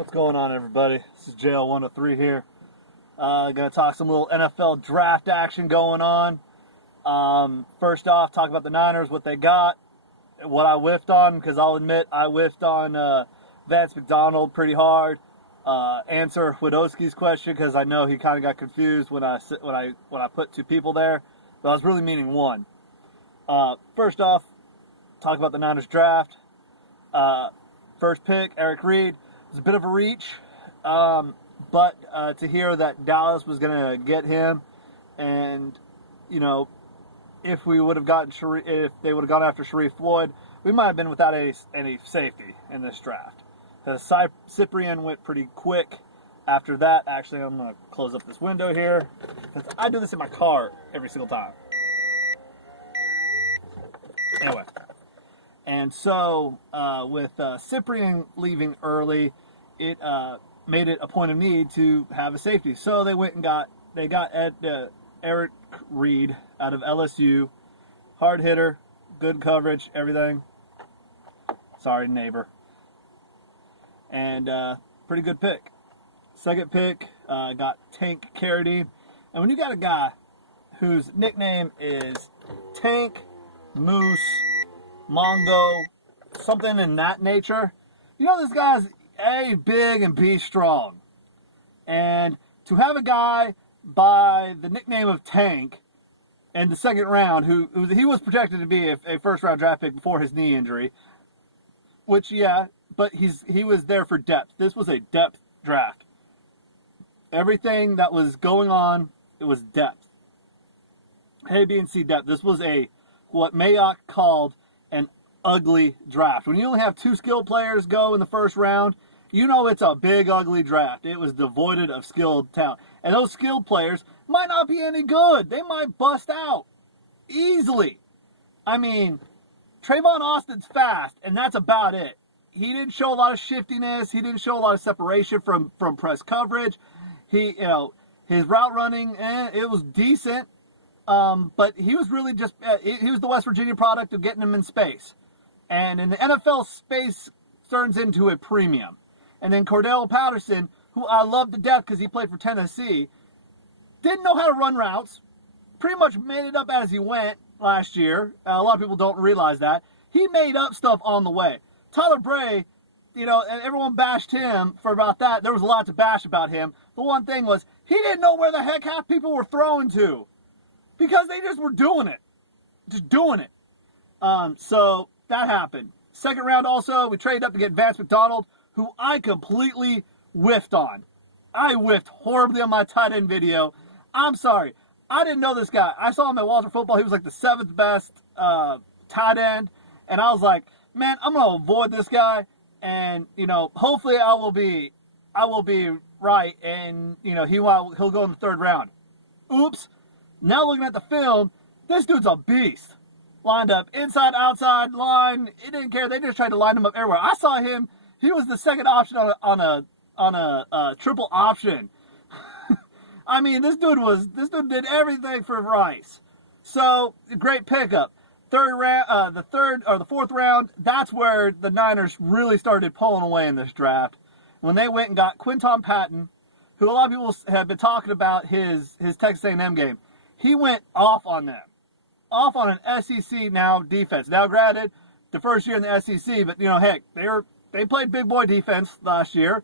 What's going on, everybody? This is JL103 here. Gonna talk some little NFL draft action going on. First off, talk about the Niners, what they got, what I whiffed on, because I'll admit I whiffed on Vance McDonald pretty hard. Answer Wadowski's question because I know he kind of got confused when I put two people there, but I was really meaning one. First off, talk about the Niners draft. First pick, Eric Reed. It was a bit of a reach, but to hear that Dallas was going to get him, and if we would have gotten if they would have gone after Sharif Floyd, we might have been without any safety in this draft. Cyprien went pretty quick after that. Actually, I'm going to close up this window here. I do this in my car every single time. Anyway. And so, with Cyprien leaving early, it made it a point of need to have a safety. So they went and got Eric Reed out of LSU, hard hitter, good coverage, everything. Sorry, neighbor. And pretty good pick. Second pick got Tank Carradine, and when you got a guy whose nickname is Tank Moose Mongo, something in that nature, this guy's A, big, and B, strong. And to have a guy by the nickname of Tank in the second round, who he was projected to be a first-round draft pick before his knee injury, which, yeah, but he was there for depth. This was a depth draft. Everything that was going on, it was depth. A, B, and C depth. This was what Mayock called an ugly draft. When you only have two skilled players go in the first round, it's a big, ugly draft. It was devoid of skilled talent. And those skilled players might not be any good. They might bust out easily. I mean, Trayvon Austin's fast, and that's about it. He didn't show a lot of shiftiness. He didn't show a lot of separation from press coverage. His route running, it was decent. But he was really just, he was the West Virginia product of getting him in space. And in the NFL, space turns into a premium. And then Cordell Patterson, who I love to death because he played for Tennessee, didn't know how to run routes. Pretty much made it up as he went last year. A lot of people don't realize that. He made up stuff on the way. Tyler Bray, and everyone bashed him for about that. There was a lot to bash about him. The one thing was, he didn't know where the heck half people were throwing to. Because they just were doing it. Just doing it. So that happened. Second round also, we traded up to get Vance McDonald, who I completely whiffed on. I whiffed horribly on my tight end video. I'm sorry. I didn't know this guy. I saw him at Walter Football. He was like the 7th best tight end. And I was like, man, I'm going to avoid this guy. And, hopefully I will be right. And, he'll go in the third round. Oops. Now looking at the film, this dude's a beast. Lined up inside, outside, line. He didn't care. They just tried to line him up everywhere. I saw him. He was the second option on a triple option. I mean, this dude did everything for Rice. So great pickup. The fourth round. That's where the Niners really started pulling away in this draft when they went and got Quinton Patton, who a lot of people have been talking about his Texas A&M game. He went off on them. Off on an SEC now defense. Now, granted, the first year in the SEC, but, heck, they played big boy defense last year.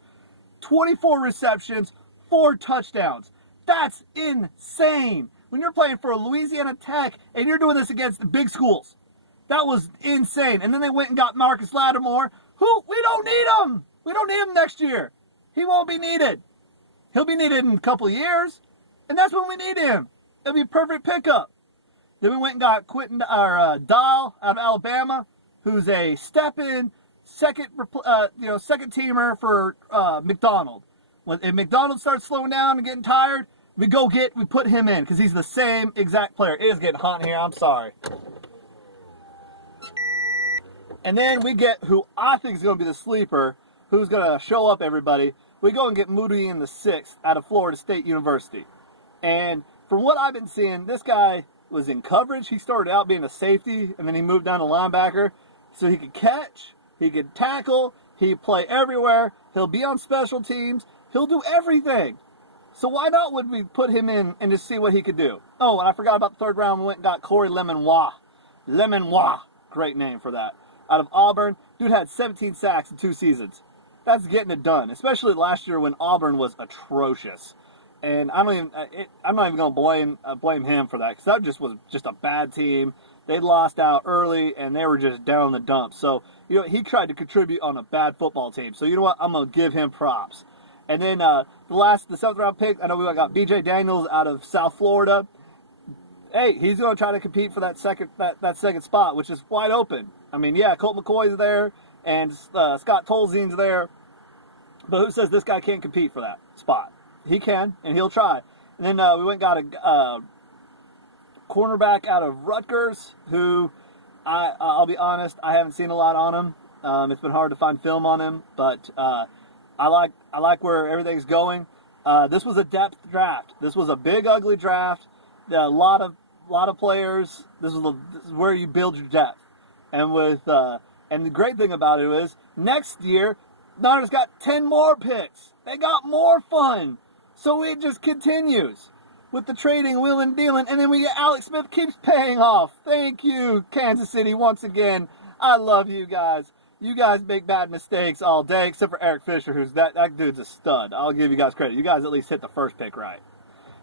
24 receptions, 4 touchdowns. That's insane. When you're playing for Louisiana Tech and you're doing this against the big schools. That was insane. And then they went and got Marcus Lattimore, who we don't need him. We don't need him next year. He won't be needed. He'll be needed in a couple of years, and that's when we need him. It'll be a perfect pickup. Then we went and got Dial out of Alabama, who's a step-in second teamer for McDonald. If McDonald starts slowing down and getting tired, we put him in because he's the same exact player. It is getting hot in here. I'm sorry. And then we get who I think is going to be the sleeper, who's going to show up everybody. We go and get Moody in the 6th out of Florida State University. And from what I've been seeing, this guy was in coverage. He started out being a safety, and then he moved down to linebacker. So he could catch, he could tackle, He'll play everywhere. He'll be on special teams. He'll do everything. So why not would we put him in and just see what he could do? Oh, and I forgot about the third round. We went and got Corey Lemonois. Lemonois. Great name for that. Out of Auburn. Dude had 17 sacks in 2 seasons. That's getting it done, especially last year when Auburn was atrocious. And I'm not even going to blame him for that, because that was just a bad team. They lost out early, and they were just down in the dumps. So, he tried to contribute on a bad football team. So, you know what? I'm going to give him props. And then the 7th round pick, I know we got B.J. Daniels out of South Florida. Hey, he's going to try to compete for that second spot, which is wide open. I mean, yeah, Colt McCoy's there, and Scott Tolzien's there. But who says this guy can't compete for that spot? He can, and he'll try. And then we went and got a cornerback out of Rutgers, who I'll be honest, I haven't seen a lot on him. It's been hard to find film on him, but I like where everything's going. This was a depth draft. This was a big, ugly draft. A lot of players. This is where you build your depth. And and the great thing about it is next year, Niners got 10 more picks. They got more fun. So it just continues with the trading, wheeling, dealing, and then we get Alex Smith keeps paying off. Thank you, Kansas City, once again. I love you guys. You guys make bad mistakes all day, except for Eric Fisher, who's that dude's a stud. I'll give you guys credit. You guys at least hit the first pick right.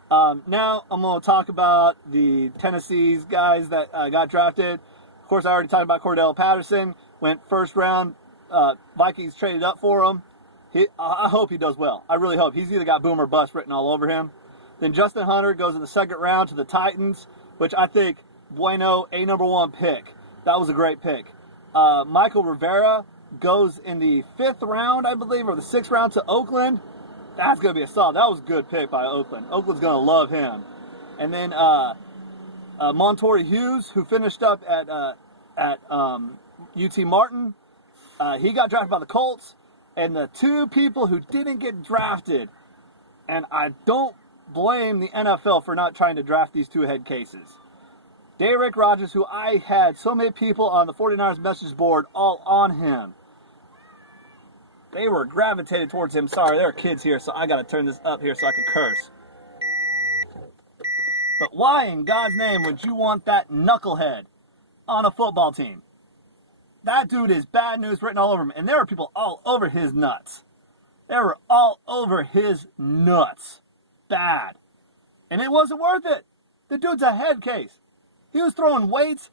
Now I'm going to talk about the Tennessee's guys that got drafted. Of course, I already talked about Cordell Patterson. Went first round. Vikings traded up for him. I hope he does well. I really hope. He's either got boom or bust written all over him. Then Justin Hunter goes in the 2nd round to the Titans, which I think, bueno, a number 1 pick. That was a great pick. Michael Rivera goes in the 5th round, I believe, or the 6th round to Oakland. That's going to be a solid. That was a good pick by Oakland. Oakland's going to love him. And then Montorie Hughes, who finished up at UT Martin, he got drafted by the Colts. And the 2 people who didn't get drafted, and I don't blame the NFL for not trying to draft these 2 head cases. Derek Rogers, who I had so many people on the 49ers message board all on him. They were gravitated towards him. Sorry, there are kids here, so I got to turn this up here so I can curse. But why in God's name would you want that knucklehead on a football team? That dude is bad news written all over him. And there were people all over his nuts. They were all over his nuts. Bad. And it wasn't worth it. The dude's a head case. He was throwing weights.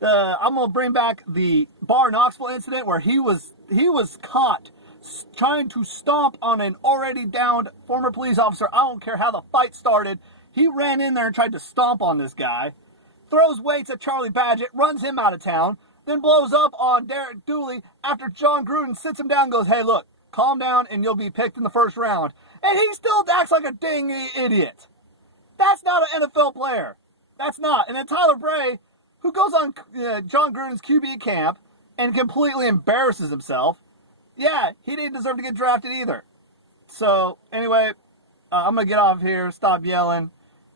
I'm going to bring back the Bar Knoxville incident where he was caught trying to stomp on an already downed former police officer. I don't care how the fight started. He ran in there and tried to stomp on this guy. Throws weights at Charlie Badgett. Runs him out of town. Then blows up on Derek Dooley after John Gruden sits him down and goes, hey, look, calm down and you'll be picked in the 1st round. And he still acts like a dang idiot. That's not an NFL player. That's not. And then Tyler Bray, who goes on John Gruden's QB camp and completely embarrasses himself, yeah, he didn't deserve to get drafted either. So, anyway, I'm going to get off here, stop yelling,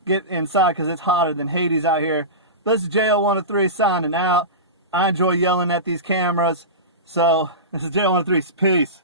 get inside because it's hotter than Hades out here. This is JL103 signing out. I enjoy yelling at these cameras. So, this is JL103. Peace.